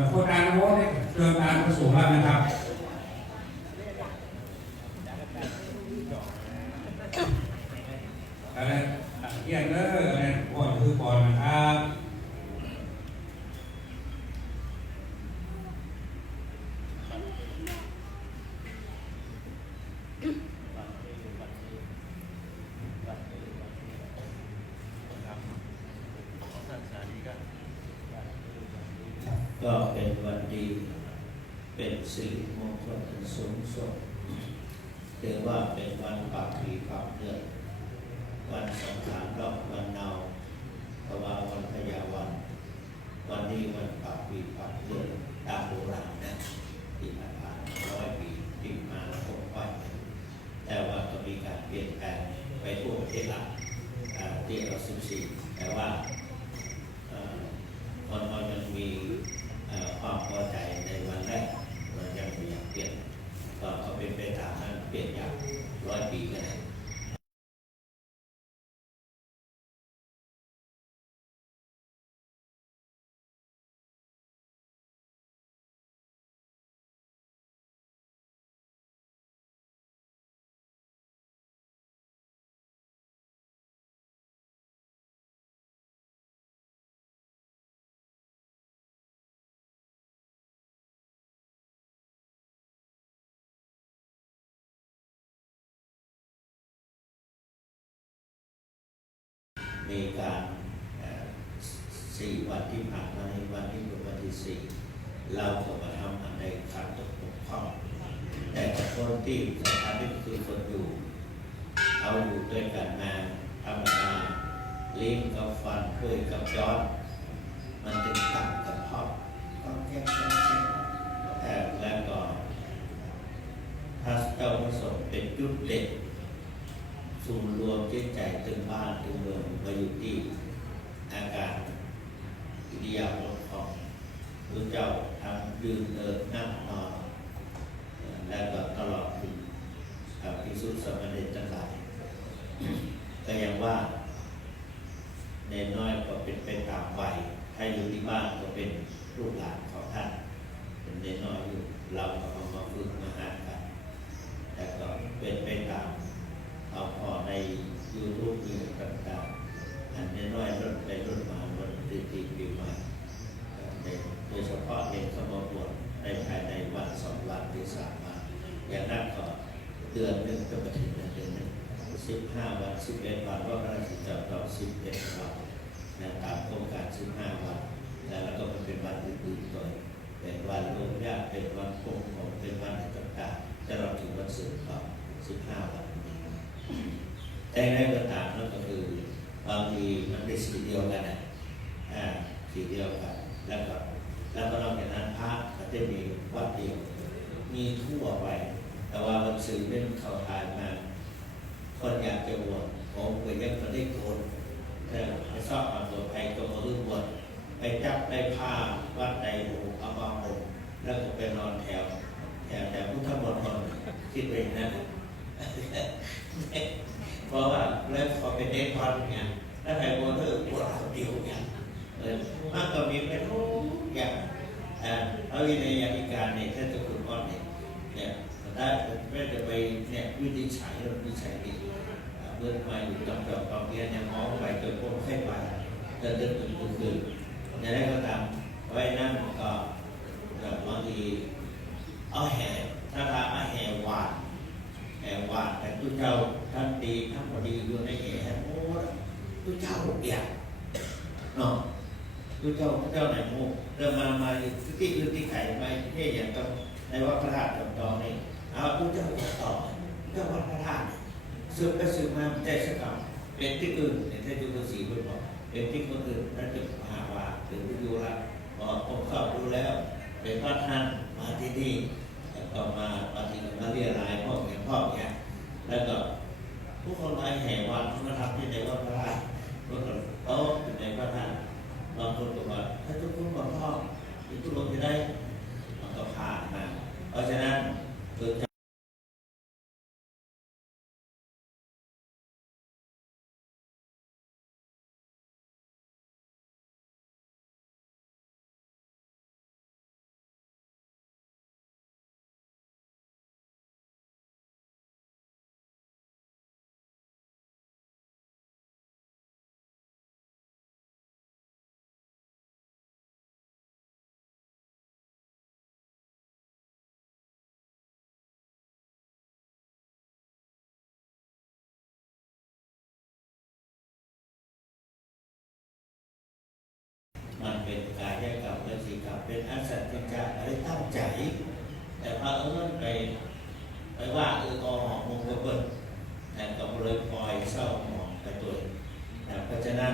รโคตรการโม้เนี่ย ริ่มการประสูงแล้วนะครับอะไรเยี่ยมเลยอะไรก่อนคือก่อนนะครับก็เป็นวันดีเป็นสิริมงคลอันสูงส่งถือว่าเป็นวันปากปีปากเดือนวันสงขานรอบวันเนาเพราะว่าวันพยาวันนี้วันปากปีปากเดือนตามโบราณนะที่ผ่าน100 ปีที่มาแล้วคงไปแต่ว่าก็มีการเปลี่ยนแปลงไปทั่วประเทศละที่เรา14แต่ว่าคนเรายังมีความพอใจในวันแรกมันยังไม่อยากเปลี่ยนก็เป็นไปตามนั้นเปลี่ยนอย่าง100 ปีก็ได้มีการ4 วันที่ผ่านมาในวันที่เป็นวันที่4เราก็มาทำอันใดขาดตกบกพร่องแต่คนที่สำคัญที่คือคนอยู่เอาอยู่ด้วยกันมาธรรมดาลิ้นกับฟันคุยกับย้อนมันจึงตั้งกับพ่อก็แก้แล้วก็ถ้าเจ้าพระสงฆ์เป็นจุดเด่นศูนย์รวมจิตใจถึงบ้านถึงเมืองมาอยู่ที่อาการอิริยาบถของพระเจ้าทั้งยืนเดินนั่งนอนและก็ตลอดถึงภิกษุสามเณรทั้งหลายก็ยังว่าในน้อยก็เป็นไปตามวัยถ้าอยู่ที่บ้านก็เป็นลูกหลานของท่านเป็นในน้อยอยู่เราก็เอามาฝึกมาหากันแต่ก็เป็นไปตามเอาพอในยูทูบมีต่างๆอันนี้น้อยรุ่นไปรุ่นมาวันตีปีใหม่โดยเฉพาะเด็กสมบูรณ์ในภายในวัน2 วันที่3มาอย่างนั้นก็เดือนหนึ่งก็ไปถึงเดือนหนึ่ง15 วัน11 วันว่าพระราชจักรต่อ11 วันตามโครงการ15 วันแล้วก็มันเป็นวันอื่นๆตัวเป็นวันรวมญาติเป็นวันคงของเป็นวันต่างๆจะเราถึงวันศุกร์ต่อ15 วันแต่ในก็ตามนั่นก็คือบางทีมันเป็นสีเดียวกันนะสีเดียวกันแล้วก็นอกจากนั้นพระก็จะมีวัดเดียวมีทั่วไปแต่ว่าวันสื่อเป็นเขาทายมาคนอยากจะบวชผมเคยยังไม่ได้โกนแต่ไปสอบมาตัวไปตัวมาลื่นบวชไปจับได้ผ้าวัดใดโอ้เอามาโอ้แล้วก็ไปนอนแถวพุทธมณฑลคิดเองนะเพราะว่าเริ่มพอเป็นเด็กพอดเนี่ยแล้วไปบวชเออบวชคนเดียวเนี่ยมันก็มีเป็นทุกอย่างเอาวินัยอิการเนี่ยถ้าจะคุณก้อนเนี่ยได้ไม่จะไปเนี่ยวิธีใช้เราวิธีใช้ดีเมื่อมาอยู่จำจอบความเพียรเนี่ยมองไปจนพวกแค่ไปเดินคืนอย่างไรก็ตามไว้นั่นก็บางทีเอาแห่ถ้าพาเอาแห่หวานแต่ตุเจ้าท่านดีท่านพอดีอยู่ในแห่โอ้ตุเจ้าเดียดเนาะตุเจ้าไหนโม่เริ่มมาที่อื่นที่ไข่ไปที่อย่างกับในวัดพระธาตุจำลองนี่เอาตุเจ้าต่อเจ้าวัดพระธาตุสืบไปสืบมาใจสักคำเป็นที่อื่นในที่จุลศรีคุณบอกเป็นที่คนอื่นนั่นจะหาว่าถึงอยู่ละบอกผมเข้าดูแล้วเป็นพระท่านมาที่นี่ก็มาปฏิบัติมาเรียรายพ่อเนี่ยแล้วก็ผู้คนไปแห่วันมาทำที่ในวัดพระธาตุรถโต๊ะอยู่ในพระธาตุบางคนก็บอกถ้าทุกคนบอกพ่อทุกคนจะได้มันก็ผ่านมาเพราะฉะนั้น พระไปว่าก็หอมมงคลเปิดแต่ก็เลยปล่อยเศร้าหมองไปตัวเพราะฉะนั้น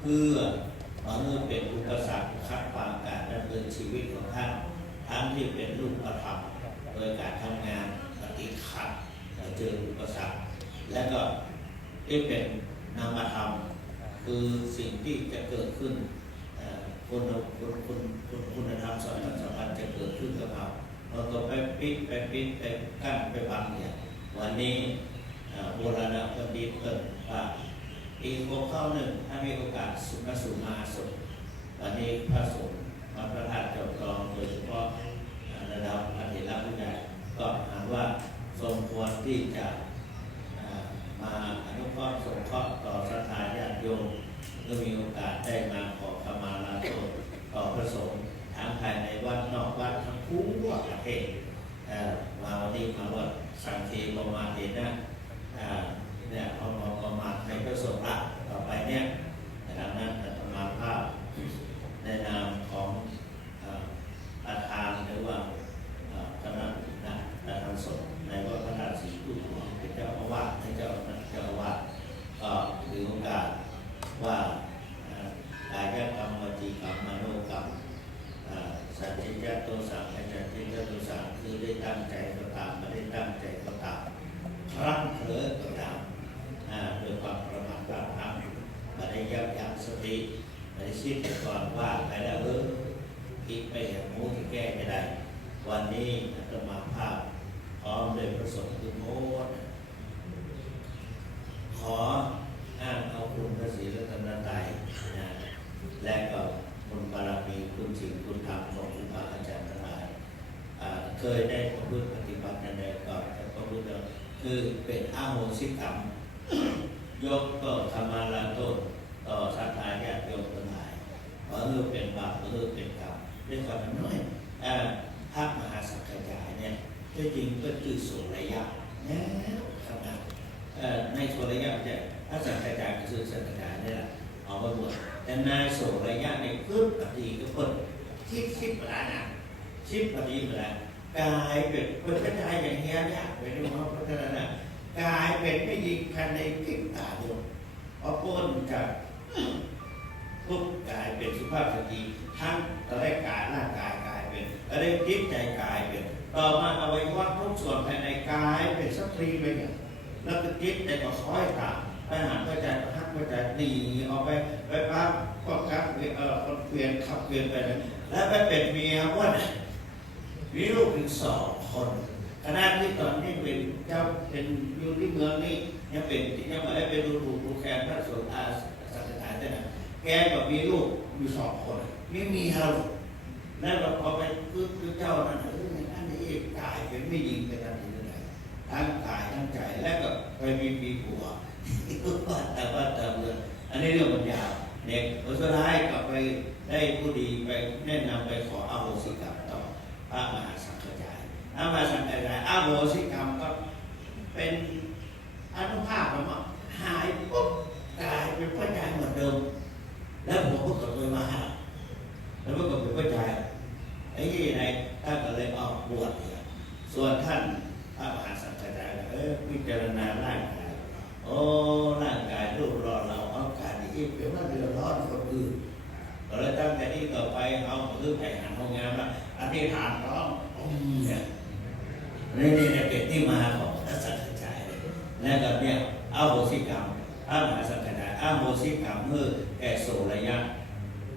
เพื่อเป็นอุปสรรคขัดขวางการดำเนินชีวิตของท่านทั้งที่เป็นรูปธรรมโดยการทำงานปฏิขัดเจออุปสรรคและก็ที่เป็นนามธรรมคือสิ่งที่จะเกิดขึ้นคุณธรรมสอนสัมพันธ์จะเกิดขึ้นกับเราก็ไปปิดไปกั้นไปบังเนี่ยวันนี้โบราณบัณฑิตเปิดว่าอีกหัวข้อหนึ่งถ้ามีโอกาสสุมาสดวันนี้พระสงฆ์มาประทานจบกรองโดยเฉพาะระดับอธิรักษ์ผู้ใหญ่ก็หาว่าสมควรที่จะมาอนุเคราะห์สงเคราะห์ต่อศรัทธาญาติโยมก็มีโอกาสได้มาขอขมาลาโทษต่อพระสงฆ์ทั้งภายในวัดนอกวัดทั้งทั่วประเทศมาวันนี้มาวัดสังเกตประมาณเห็นนะเนี่ยเอาประมาณในพระสงฆ์ละต่อไปเนี่ยดังนั้นอาตมาภาพในนามของประธานหรือว่าคณะประธานสงฆ์ในวัดพระธาตุศรีกุหลาบเป็นเจ้าอาวาสให้เจ้าอาวาสก็ถือโอกาสว่ากายกรรมวจีกรรมมโนกรรมสัจจิยโตสังสัจจิยโตสังคือได้ตั้งใจก็ตามไม่ได้ตั้งใจก็ตามครั้งเผลอก็ตามด้วยความประมาทพลาดพลั้งไม่ได้ยับยั้งสติไม่ได้คิดก่อนว่าไปแล้วคิดไปอย่างโน้ที่แก้ไม่ได้วันนี้อาตมาภาพพร้อมด้วยพระสงฆ์ทุกโมดขออ้างเอาคุณพระศรีรัตนตรัยและก็คุณบารมีคุณศีลคุณธรรมของครูบาอาจารย์ทั้งหลายเคยได้ประพฤติปฏิบัติในก่อนแต่ประพฤติคือเป็นอโหสิกรรมยกก็ธรรมาลาโทษต่อศรัทธาญาติโยมทั้งหลายเพราะเป็นบาปเป็นกรรมด้วยความน้อยพระมหาสังฆจายเนี่ยที่จริงก็คือโสระยะนะครับในโสระยะจะพระสังฆจายก็คือสังฆจายนี่แหละเอาไปหมดแต่นายโสระยะในพื้นปฏิก็เพิ่มชิดประดานะชิดปฏิมาแล้วกายเป็นกระจายอย่างเงี้ยเนี่ยเป็นเรื่องของพัฒนาการกายเป็นไม่ยิงภายในพริบตาเดียวพอพ้นจากทุกกายเป็นสุภาพสตรีทั้งตอนแรกกายร่างกายกายเป็นตอนแรกจิตใจกายเป็นต่อมาอวัยวะทุกส่วนภายในกายเป็นสตรีไปอย่างแล้วก็จิตใจก็คอยตามไปหาพระใจประทับพระใจหนีออกไปปั๊บก็ขับคนเปลี่ยนขับเปลี่ยนไปเลยแล้วไปเป็นเมียว่ามีลูกถึง2 คนขณะที่ตอนนี้เป็นเจ้าเป็นอยู่ที่เมืองนี้ยังไม่ได้เป็นดูแคร์พระสงฆ์สังฆทานแต่แกก็มีลูกอยู่2 คนไม่มีเราแล้วเราพอไปคือเจ้านั้นอันนี้กายเป็นไม่ยิงเป็นอะไรทั้งกายทั้งใจแล้วก็ไปมีผัวแต่ว่าอันนี้เรื่องมันยาวเด็กสุดท้ายก็ไปได้ผู้ดีไปแนะนำไปขออโหสิกรรมต่อพระมหาสังฆจายพระมหาสังฆจายอโหสิกรรมก็เป็นอนุภาพมันหายปุ๊บกลายเป็นพระใจเหมือนเดิมแล้วผมก็กลับมาหาแล้วก็เป็นพระใจไอ้ยี่ไหนท่านก็เลยออกบวชส่วนท่านพระมหาสังฆจายพิจารณาร่างกายโอ้ร่างกายรูปรอเราเอาการที่เป็นว่าเดือดร้อนคนอื่นเราเลยตั้งแต่นี้ต่อไปเอาคือแข่งขันห้องงานละอธิษฐานร้องเนี่ยนี่เป็นที่มาของพระสังฆจายแล้วก็เนี่ยอโหสิกรรมพระมหาสังฆจายอโหสิกรรมเมื่อแก่โสระยะ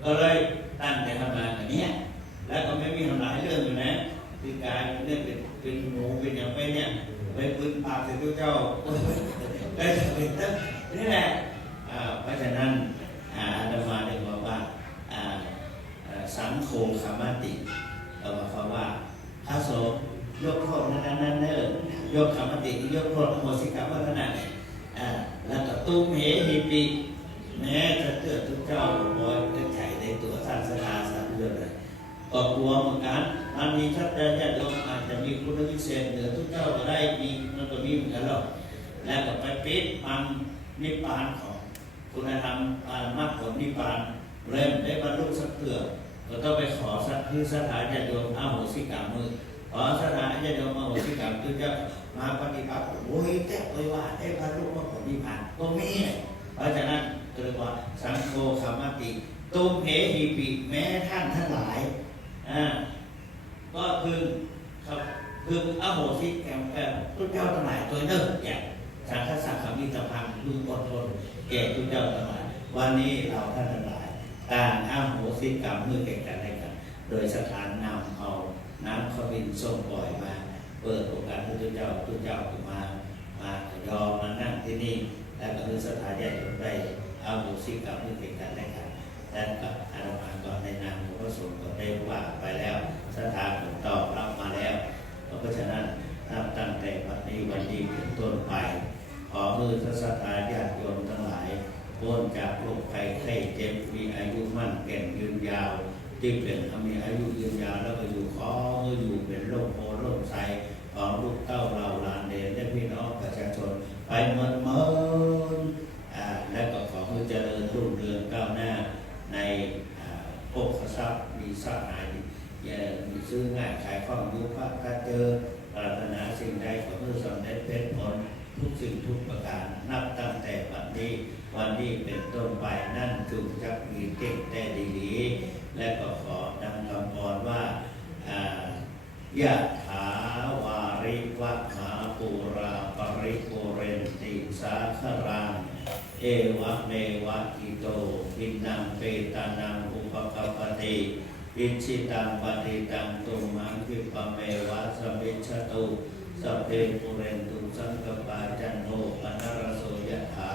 ก็เลยตั้งใจทำงานแบบนี้แล้วก็ไม่มีทำหลายเรื่องอยู่นะคือกายเนี่ยเป็นหมูเป็นอย่างไปเนี่ยไปปืนปากใส่ตัวเจ้าได้เป็นนี่แหละเพราะฉะนั้นอาตมาได้บอกว่าสังโฆขมติเราบอกว่าพระสงฆ์ยกโทษนั้นยกขมติยกโทษอโหสิกรรมขนาดนี้แล้วก็ตุ้มเหหิปิแม้จะเกิดทุกเจ้าบอยจะไข่ในตัวท่านสถาสันเรื่องอะไรก็กลัวเหมือนกันมันมีชัดเจนญาติโยมอาจจะมีคุณวิเศษเหนือทุกเจ้าก็ได้มีมันก็มีเหมือนกันหรอกแล้วก็ไปปิดมันนิพพานของคุณธรรมมรรคผลนิพพานเริ่มได้บรรลุสักเถื่อก็ต้องไปขอสักที่สถานญาติโยมอโหสิกรรมมือพอ อสถานจะโยมมาโหสิกรรมคือจะมาปฏิบัติโอ้ยแก้เลยว่าให้พระลูกว่าผมมีผ่านตรงนี้เพราะฉะนั้นเรียกว่าสังโฆขมติตุมเหหิปิแม้ท่านทั้งหลายก็คืออโหสิกรรมทุกเจ้าทั้งหลายตัวเนิ่นอย่างสังฆสังฆมิตรพังพึงอดทนแก่ทุกเจ้าทั้งหลายวันนี้เราท่านทั้งหลายต่างอโหสิกรรมเมื่อแก่กันได้กันโดยสถานนำเอาน้ำขมิ้นส่งปล่อยมาเปิดโอกาสให้ทุกเจ้ามายอมมานั่งที่นี่และก็คือสถานญาติโยมได้อโหสิกรรมเมื่อแก่กันได้กันและกับอาตมาก็ในนามของพระสงฆ์ก็ได้ว่าไปแล้วสถานตอบรับมาแล้วเพราะฉะนั้นนับตั้งแต่วันนี้เป็นต้นไปขอมือพระศรัทธาญาติโยมทั้งหลายพ้นจากโรคภัยไข้เจ็บมีอายุมั่นแก่นยืนยาวที่เป็นมีอายุยืนยาวแล้วก็อยู่เป็นโรคโพโรคไตของลูกเต้าเราหลานเด่นและพี่น้องประชาชนไปเมินและก็ขอให้เจริญรุ่งเรืองก้าวหน้าในโภคทรัพย์มีทรัพย์ไหนมีซื้อง่ายขายคล่องยุบพักการเจอปรารถนาสิ่งใดขอให้สำเร็จเป็นผลทุกสิ่งทุกประการนับตั้งแต่วันนี้เป็นต้นไปนั่นจุจักมีเก่งแต่ดีๆและก็ขอดังคำพรว่ายะถาวาริวัฏหาปูราปริปุเรนติสาครังเอวะเมวะอิโตปินังเปตานังอุปกัปปติอิชิตังปฏิตังตุมังคิปะเมวะสมิจฉตุสัพเพปุเรนตุสังกปาจันโทปนรโสยถา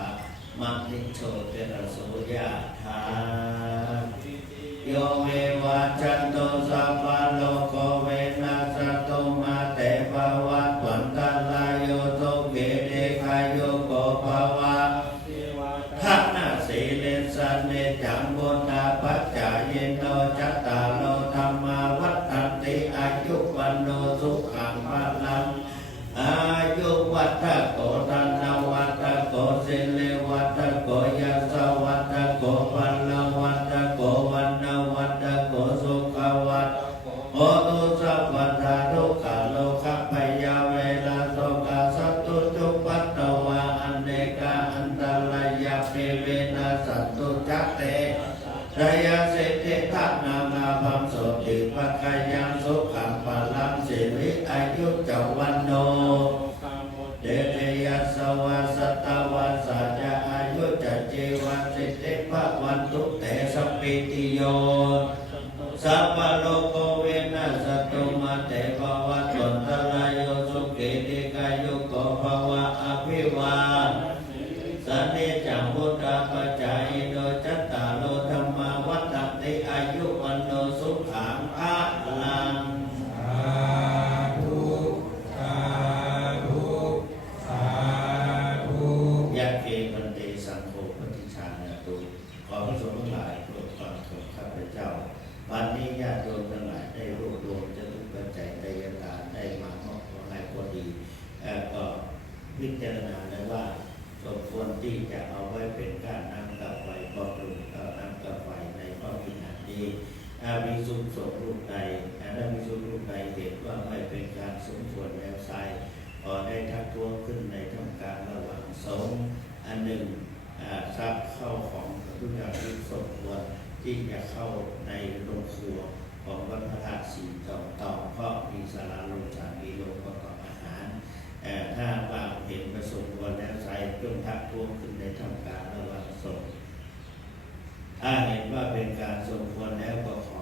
มัคคิโชเตระโสยถาโยเมวะจันโตสัพพะโลกเวนัสสตุมาเตภวัตวันตลายโยโตเกเดคายโยโกภวะทัพนาสีเลสันเนจังบุญนาปัจจายโนจัตตาโลธรรมาวัฏฏันติอายุวันโนสุขังภะลังอายุวัฏโกตันนวัฏโกสิเลวัฏโกยัสสวัฏโกปัลลวัฏโกวันนวัฏโกสุขวัฏโอตุสัพพทาทุกขาโลกพยาเวลาโสกาสัตตุจุปัตตวะอันเนกาอันตรายาเปเวนะสัตตุจักเตรยาเสเทธานามาพัมโสติปัจจยังสุขังพลังสิริอายุจวันโนเดเนยัสสวะสัตตวะสัจจะอายุจะจีวันสิทธิภวันตุเตสัพพิติโยสัพพะโลกเวนัสสตุมาเตภวัตวันตรายโยสุขิติกายุโกภวะอภิวาสันนิจังพุทธปัจจายโนจัตตาโลธรรมาวัฏฏันติอายุวันโนสุขังภะลังยะเกมันเตสังโฆปฏิชานะตุขอพระสงฆ์ทั้งหลายโปรดฟังของข้าพเจ้าวันนี้ญาติโยมทั้งหลายได้รวบรวมจตุปัจจัยไตรยทานได้มามอบของนายพอดีก็พิจารณาได้ว่าสมควรที่จะเอาไว้เป็นการนำกับไฟบำรุงกับนำกับไฟในพระวิหารนี้ถ้ามีสุขสมรูปใดถ้ามีสุขรูปใดเห็นว่าไม่เป็นการสมควรแล้วไซขอได้ทักท้วงขึ้นในทำการระหว่างสงฆ์อันหนึ่งทรัพย์เข้าของทุกอย่างที่สมควรที่จะเข้าในโรงครัวของวัดพระธาตุสีต่อเพราะมีศาลาโรงจานมีโรงประกอบอาหารถ้าว่าเห็นประสงค์วันแล้วใส่จงทักท้วงขึ้นในทำการระหว่างสงฆ์ถ้าเห็นว่าเป็นการสมควรแล้วก็ขอ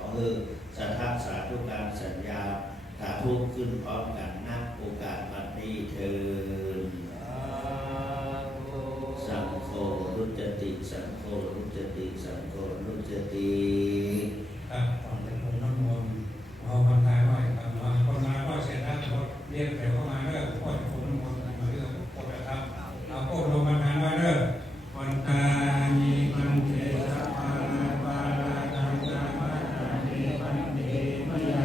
สัทธาสาธุการสัญญาสาธุขึ้นพร้อมกันณโอกาสบัดนี้เถิดสังโฆรุจติสังโฆรุจติสังโฆรุจติตอนเป็นคนน้ำมนต์เอาคนตายไว้คนมาก็เสร็จแล้วเรียกแถวเข้ามาเด้อพ่อจะคนน้ำมนต์มาเรื่องพ่อจะทำเอาพ่อลงมาทานไว้เด้อวันตามีมันเทสัพพาปาราคังกามาตันเตปันเตมยา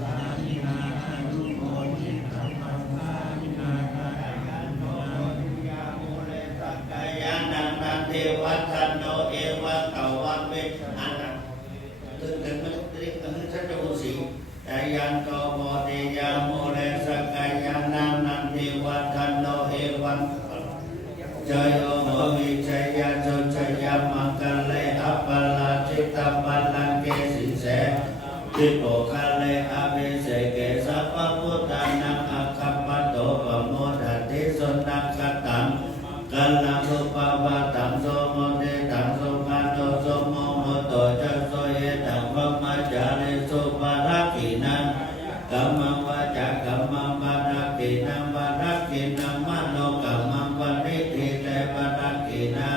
สามินาอายุโมจิตัมปัสสามินาคายันโนยาโมเลสักกายานันตันเทวัฒนโนเอวะตวันเวชอันนั้นถึงมันเรียกอันนั้นชัดจะอุสีแต่ยันโตภ จโยโหวิชัยยะโชชยามังกะเลอัปปะลาจิตตปัลลังเกสิเสทิโกคะเลอภิเสเกสัพพพุทธานังอัคคัปปะโตปะโมทัตติสุนังคตังกัลลังสุปวะตังโสโมเตตังสุขันโตโสโมโมโตจัสโสเยตังพมมัจจาริสุปารากินังกัมมังวาจากัมมังปารากินังปารากินังมโนกัมมังปณิทิเตปารากินา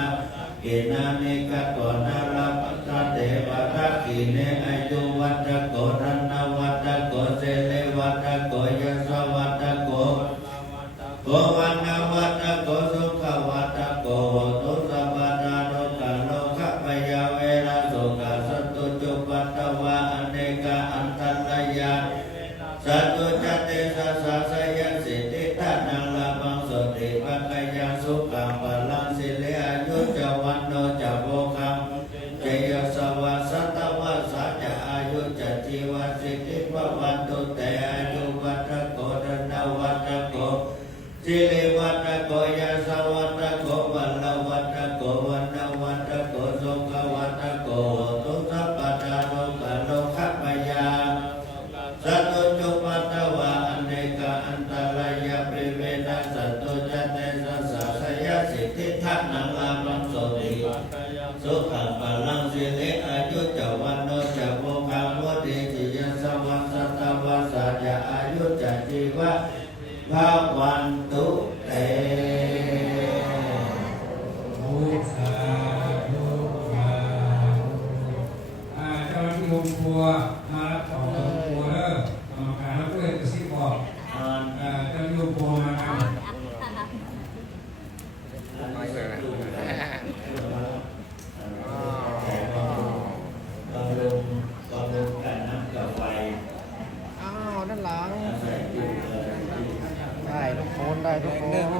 กินานิกัตโตนาราปัตตะเตปารากิเนอายุวัตโกรันนวัตโกเสเลวัตโกยสวัตโกโกวันนวัตโกสุขวัตโกตุสัพพะนาโลกาโลกะปยาเวนะโสกะสัตตุจุปัตตวะอเนกะอันตัลยาสัตตุจัตติสัสสะสยสิทธิทานังลาภังโสติปัคคยังสุขังพลังสิเลอายุจวันโนจะโภคังเจยสวัสสัตตวะสัจจะอายุจะจีวสิทธิภวันตุเตอายุวัตโกดนวัตโกสิริวัตโกยาสวัตโกวันลวัตโกวันนวัตโกสุขวัตโกตุสัพพะนาโลกาโลกะปยาสัตตุจุปัตตวะอเนกะอันตรายะปริเวณะสัตตุจัตเตสัสสะสยสิทธิทันังลาภังโสติสุขังพลังสิเลอายุจวันโนจะโภคังวติจิยสวัสสัตตวะสัจจะอายุจะจีวะภาวันตุเตมุสาธุมาเจ้าหน้าที่โรงครัวมารับของโรงครัวเด้อกรรมการรับด้วยกระซิบบอกเจ้าหน้าที่โรงครัวมาทำบำรุงกันน้ำกับไฟ อ้าวด้านหลัง ใส่อยู่เลย ได้ทุกคนได้ทุกคน